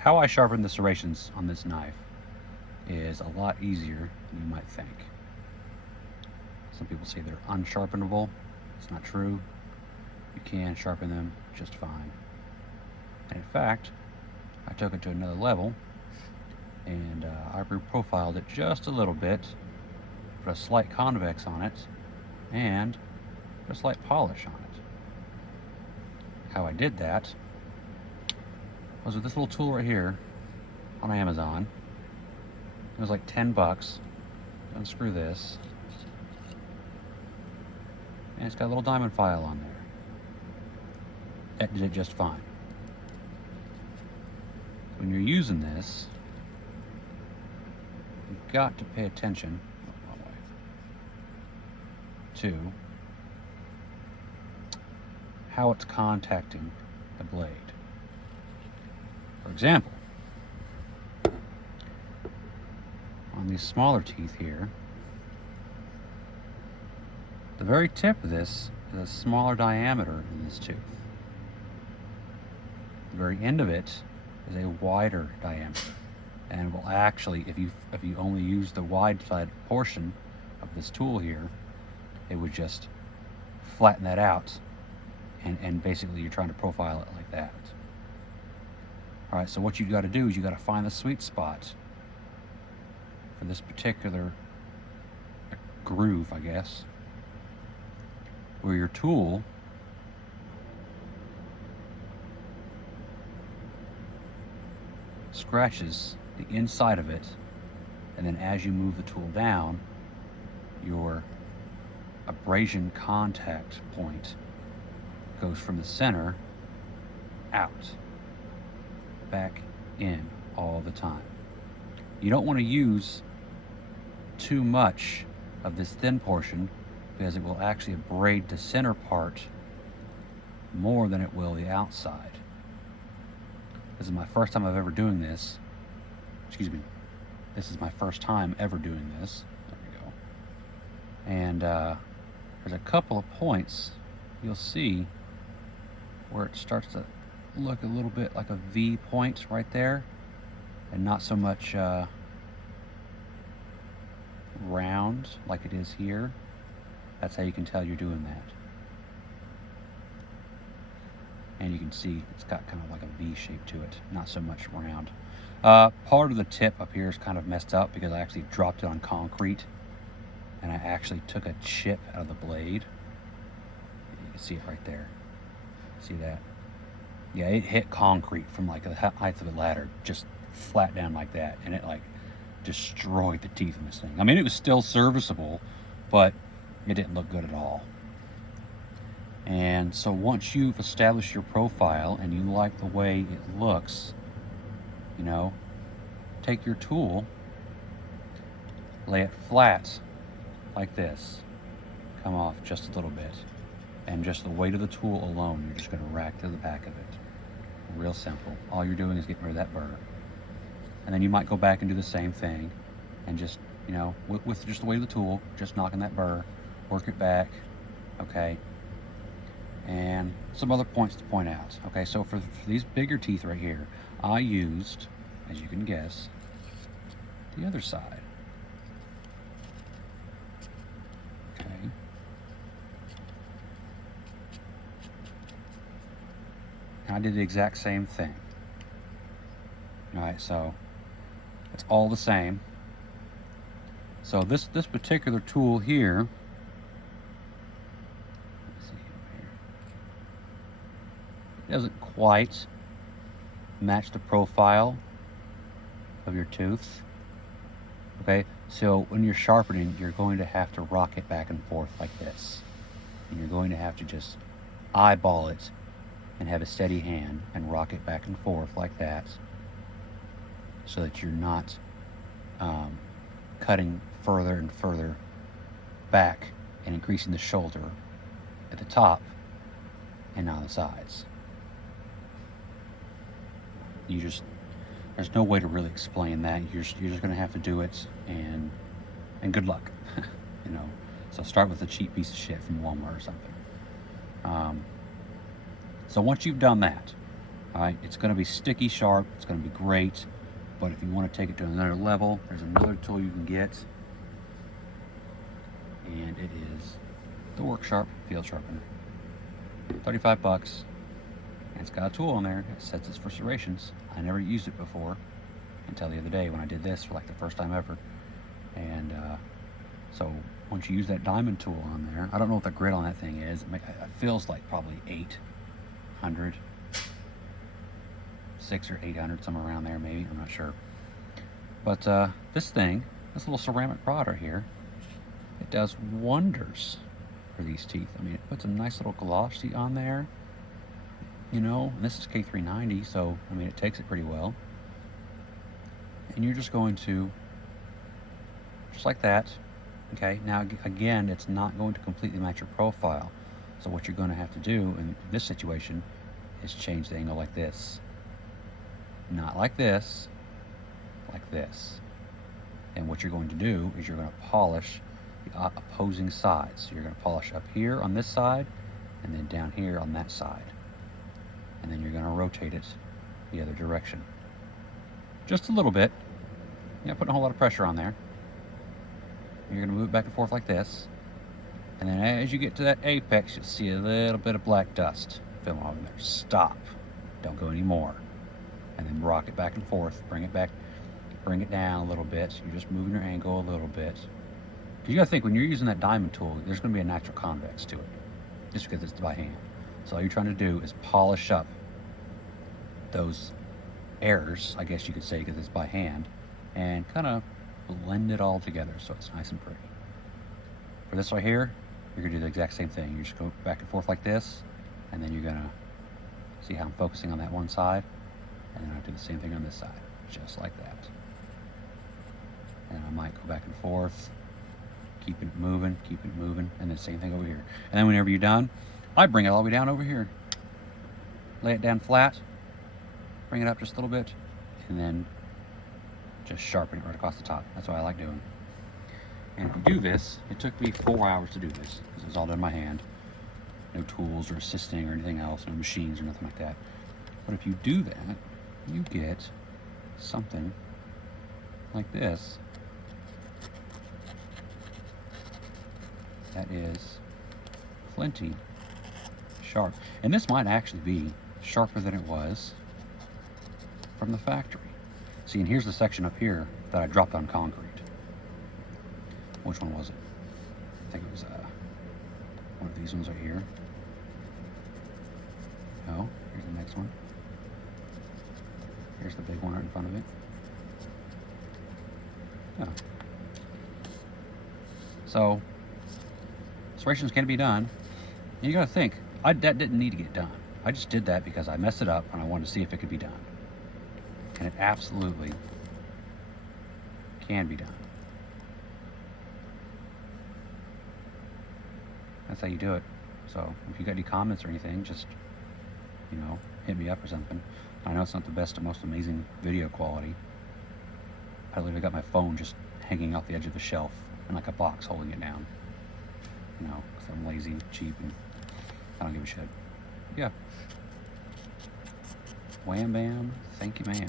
how I sharpen the serrations on this knife is a lot easier than you might think. Some people say they're unsharpenable. It's not true. You can sharpen them just fine. And in fact, I took it to another level and I reprofiled it just a little bit, put a slight convex on it, and put a slight polish on it. How I did that was with this little tool right here on Amazon. It was like 10 bucks. Unscrew this. And it's got a little diamond file on there. That did it just fine. When you're using this, you've got to pay attention to how it's contacting the blade. For example, on these smaller teeth here, the very tip of this is a smaller diameter than this tooth. The very end of it is a wider diameter, and will actually, if you only use the wide side portion of this tool here, it would just flatten that out, and basically you're trying to profile it like that. All right, so what you got to do is you got to find the sweet spot for this particular groove, I guess, where your tool scratches the inside of it, and then as you move the tool down, your abrasion contact point goes from the center out, back in all the time. You don't want to use too much of this thin portion, because it will actually abrade the center part more than it will the outside. This is my first time ever doing this. Excuse me. This is my first time ever doing this. There we go. And there's a couple of points you'll see where it starts to look a little bit like a V point right there, and not so much round like it is here. That's how you can tell you're doing that. And you can see it's got kind of like a V shape to it, not so much round. Part of the tip up here is kind of messed up because I actually dropped it on concrete, and I actually took a chip out of the blade. You can see it right there. See that? Yeah, it hit concrete from like the height of the ladder, just flat down like that, and it like destroyed the teeth in this thing. I mean, it was still serviceable, but it didn't look good at all. And so once you've established your profile and you like the way it looks, you know, take your tool, lay it flat like this, come off just a little bit, and just the weight of the tool alone, you're just going to rack to the back of it. Real simple. All you're doing is getting rid of that burr. And then you might go back and do the same thing, and just, you know, with just the weight of the tool, just knocking that burr, work it back, okay? And some other points to point out. Okay, so for these bigger teeth right here, I used, as you can guess, the other side. Okay. And I did the exact same thing. All right, so it's all the same. So this particular tool here, doesn't quite match the profile of your tooth. Okay, so when you're sharpening, you're going to have to rock it back and forth like this, and you're going to have to just eyeball it and have a steady hand and rock it back and forth like that, so that you're not cutting further and further back and increasing the shoulder at the top and on the sides. There's no way to really explain that. You're just going to have to do it, and good luck. You know, so start with a cheap piece of shit from Walmart or something. So once you've done that, All right, it's going to be sticky sharp. It's going to be great. But if you want to take it to another level, there's another tool you can get. And it is the Work Sharp Field Sharpener. 35 bucks. And it's got a tool on there. It says it's for serrations. I never used it before until the other day when I did this for like the first time ever. And so once you use that diamond tool on there, I don't know what the grit on that thing is. It feels like probably 800, 600 or 800, somewhere around there maybe. I'm not sure. But this thing, this little ceramic rod right here, it does wonders for these teeth. I mean, it puts a nice little glossy on there, you know, and this is K390, so I mean, it takes it pretty well. And you're just going to, just like that, okay? Now, again, it's not going to completely match your profile. So what you're going to have to do in this situation is change the angle like this. Not like this, like this. And what you're going to do is you're going to polish the opposing sides. So you're going to polish up here on this side and then down here on that side. And then you're going to rotate it the other direction. Just a little bit. You're not putting a whole lot of pressure on there. You're going to move it back and forth like this. And then as you get to that apex, you'll see a little bit of black dust filling over there. Stop. Don't go any more. And then rock it back and forth. Bring it back. Bring it down a little bit. You're just moving your angle a little bit. Because you got to think, when you're using that diamond tool, there's going to be a natural convex to it. Just because it's by hand. So all you're trying to do is polish up those errors, I guess you could say, because it's by hand, and kind of blend it all together so it's nice and pretty. For this right here, you're going to do the exact same thing. You just go back and forth like this, and then you're going to see how I'm focusing on that one side, and then I do the same thing on this side, just like that. And I might go back and forth, keep it moving, and then same thing over here. And then whenever you're done, I bring it all the way down over here. Lay it down flat, bring it up just a little bit, and then just sharpen it right across the top. That's what I like doing. And if you do this, it took me 4 hours to do this, because it was all done by hand. No tools or assisting or anything else, no machines or nothing like that. But if you do that, you get something like this. That is plenty sharp. And this might actually be sharper than it was from the factory. See, and here's the section up here that I dropped on concrete. Which one was it? I think it was one of these ones right here. No, here's the next one. Here's the big one right in front of it. Yeah. So, serrations can be done. And you gotta think, that didn't need to get done. I just did that because I messed it up and I wanted to see if it could be done. And it absolutely can be done. That's how you do it. So if you got any comments or anything, just, you know, hit me up or something. I know it's not the best or most amazing video quality. I literally got my phone just hanging off the edge of the shelf in like a box holding it down. You know, because I'm lazy, cheap, and I don't give a shit. Yeah. Wham bam, thank you ma'am.